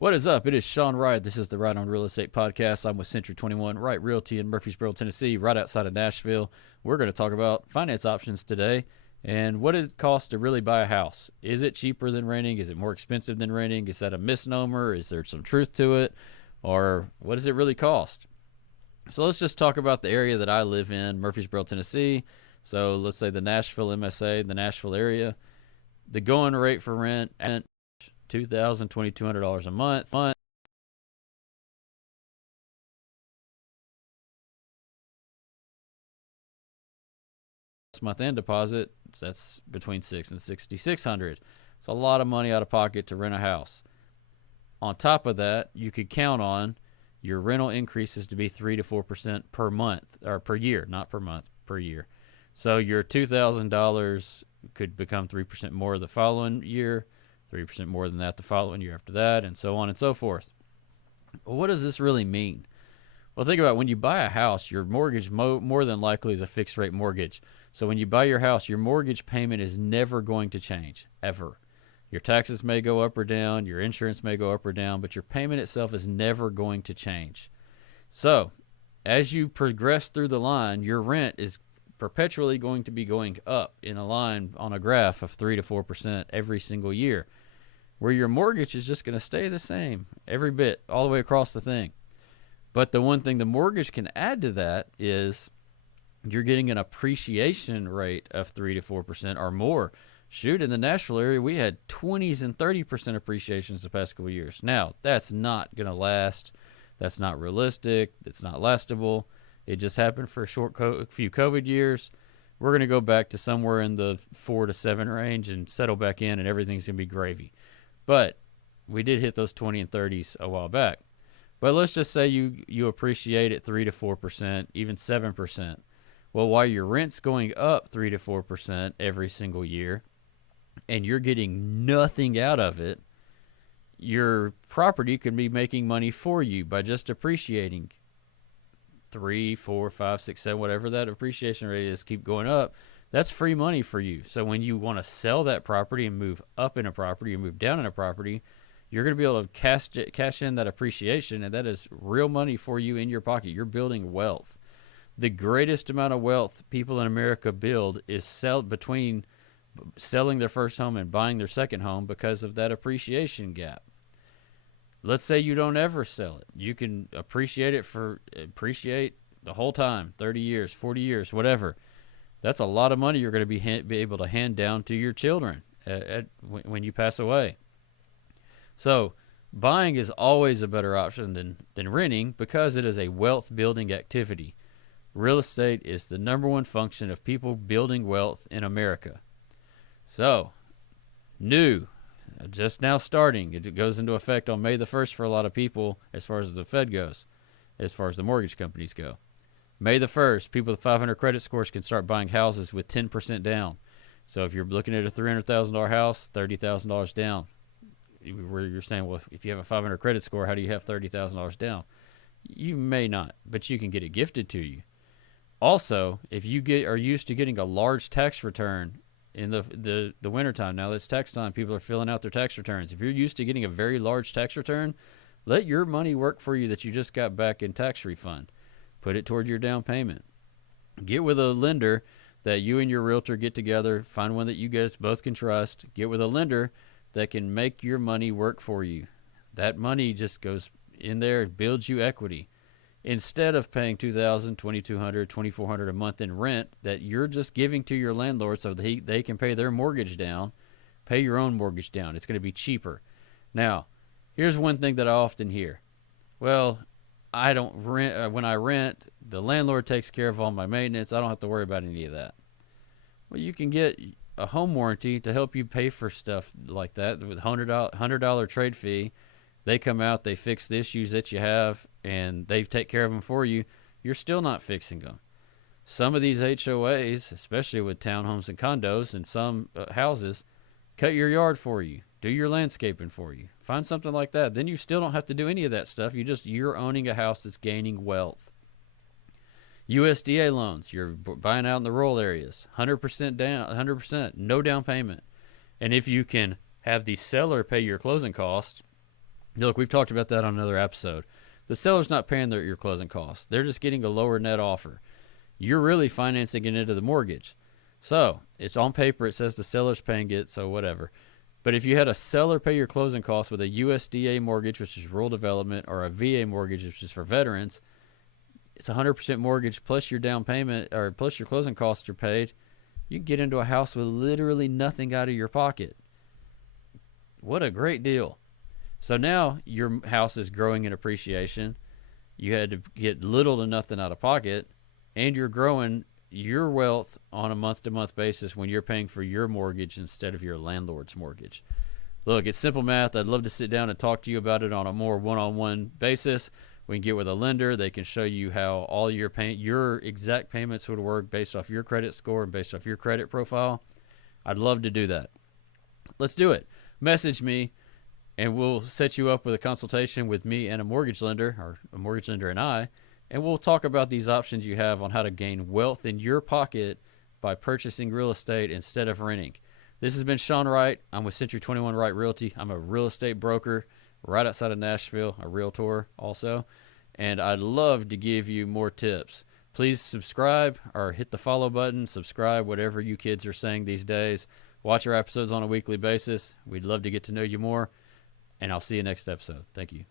What is up? It is Sean Wright. This is the Right on Real Estate Podcast. I'm with Century 21 Wright Realty in Murfreesboro, Tennessee, right outside of Nashville. We're going to talk about finance options today and what it costs to really buy a house. Is it cheaper than renting? Is it more expensive than renting? Is that a misnomer? Is there some truth to it? Or what does it really cost? So let's just talk about the area that I live in, Murfreesboro, Tennessee. So let's say the Nashville MSA, the Nashville area. The going rate for rent at $2,000, $2,200 a month. Month end deposit, that's between $600 and $6,600. It's a lot of money out of pocket to rent a house. On top of that, you could count on your rental increases to be 3 to 4% per month, or per year, not per month, per year. So your $2,000 could become 3% more the following year, 3% more than that the following year after that, and so on and so forth. Well, what does this really mean? Well, think about it. When you buy a house, your mortgage more than likely is a fixed rate mortgage. So when you buy your house, your mortgage payment is never going to change, ever. Your taxes may go up or down, your insurance may go up or down, but your payment itself is never going to change. So as you progress through the line, your rent is perpetually going to be going up in a line on a graph of 3 to 4% every single year, where your mortgage is just going to stay the same every bit all the way across the thing. But the one thing the mortgage can add to that is you're getting an appreciation rate of 3 to 4% or more. Shoot, in the Nashville area, we had 20s and 30% appreciations the past couple of years. Now, that's not going to last. That's not realistic. That's not lastable. It just happened for a few COVID years. We're going to go back to somewhere in the 4 to 7 range and settle back in, and everything's going to be gravy. But we did hit those 20 and 30s a while back. But let's just say you appreciate it 3 to 4%, even 7%. Well, while your rent's going up 3 to 4% every single year, and you're getting nothing out of it, your property could be making money for you by just appreciating 3, 4, 5, 6, 7, whatever that appreciation rate is, keep going up. That's free money for you. So when you want to sell that property and move up in a property or move down in a property, you're going to be able to cash in that appreciation, and that is real money for you in your pocket. You're building wealth. The greatest amount of wealth people in America build is between selling their first home and buying their second home because of that appreciation gap. Let's say you don't ever sell it. You can appreciate the whole time, 30 years, 40 years, whatever. That's a lot of money you're going to be able to hand down to your children when you pass away. So buying is always a better option than renting because it is a wealth building activity. Real estate is the number one function of people building wealth in America. So, just now starting. It goes into effect on May the 1st for a lot of people as far as the Fed goes, as far as the mortgage companies go. May the 1st, people with 500 credit scores can start buying houses with 10% down. So if you're looking at a $300,000 house, $30,000 down. Where you're saying, well, if you have a 500 credit score, how do you have $30,000 down? You may not, but you can get it gifted to you. Also, if you are used to getting a large tax return in the wintertime, now it's tax time, people are filling out their tax returns. If you're used to getting a very large tax return, let your money work for you that you just got back in tax refund. Put it toward your down payment. Get with a lender that you and your realtor get together. Find one that you guys both can trust. Get with a lender that can make your money work for you. That money just goes in there and builds you equity. Instead of paying $2,000, $2,200, $2,400 a month in rent that you're just giving to your landlord so they can pay their mortgage down, pay your own mortgage down. It's going to be cheaper. Now, here's one thing that I often hear. Well, I don't rent. When I rent, the landlord takes care of all my maintenance. I don't have to worry about any of that. Well, you can get a home warranty to help you pay for stuff like that with $100 trade fee. They come out, they fix the issues that you have, and they take care of them for you. You're still not fixing them. Some of these HOAs, especially with townhomes and condos and some houses, cut your yard for you, do your landscaping for you. Find something like that. Then you still don't have to do any of that stuff. You're owning a house that's gaining wealth. USDA loans, you're buying out in the rural areas, 100% down, 100%, no down payment. And if you can have the seller pay your closing costs, Look, we've talked about that on another episode. The seller's not paying your closing costs. They're just getting a lower net offer. You're really financing it into the mortgage. So it's on paper. It says the seller's paying it, so whatever. But if you had a seller pay your closing costs with a USDA mortgage, which is rural development, or a VA mortgage, which is for veterans, it's 100% mortgage plus your down payment or plus your closing costs are paid. You can get into a house with literally nothing out of your pocket. What a great deal. So now your house is growing in appreciation. You had to get little to nothing out of pocket, and you're growing your wealth on a month-to-month basis when you're paying for your mortgage instead of your landlord's mortgage. Look, it's simple math. I'd love to sit down and talk to you about it on a more one-on-one basis. We can get with a lender. They can show you how all your exact payments would work based off your credit score and based off your credit profile. I'd love to do that. Let's do it. Message me, and we'll set you up with a consultation with me and a mortgage lender, or a mortgage lender and I, and we'll talk about these options you have on how to gain wealth in your pocket by purchasing real estate instead of renting. This has been Sean Wright. I'm with Century 21 Wright Realty. I'm a real estate broker right outside of Nashville, a realtor also, and I'd love to give you more tips. Please subscribe or hit the follow button, subscribe, whatever you kids are saying these days. Watch our episodes on a weekly basis. We'd love to get to know you more, and I'll see you next episode. Thank you.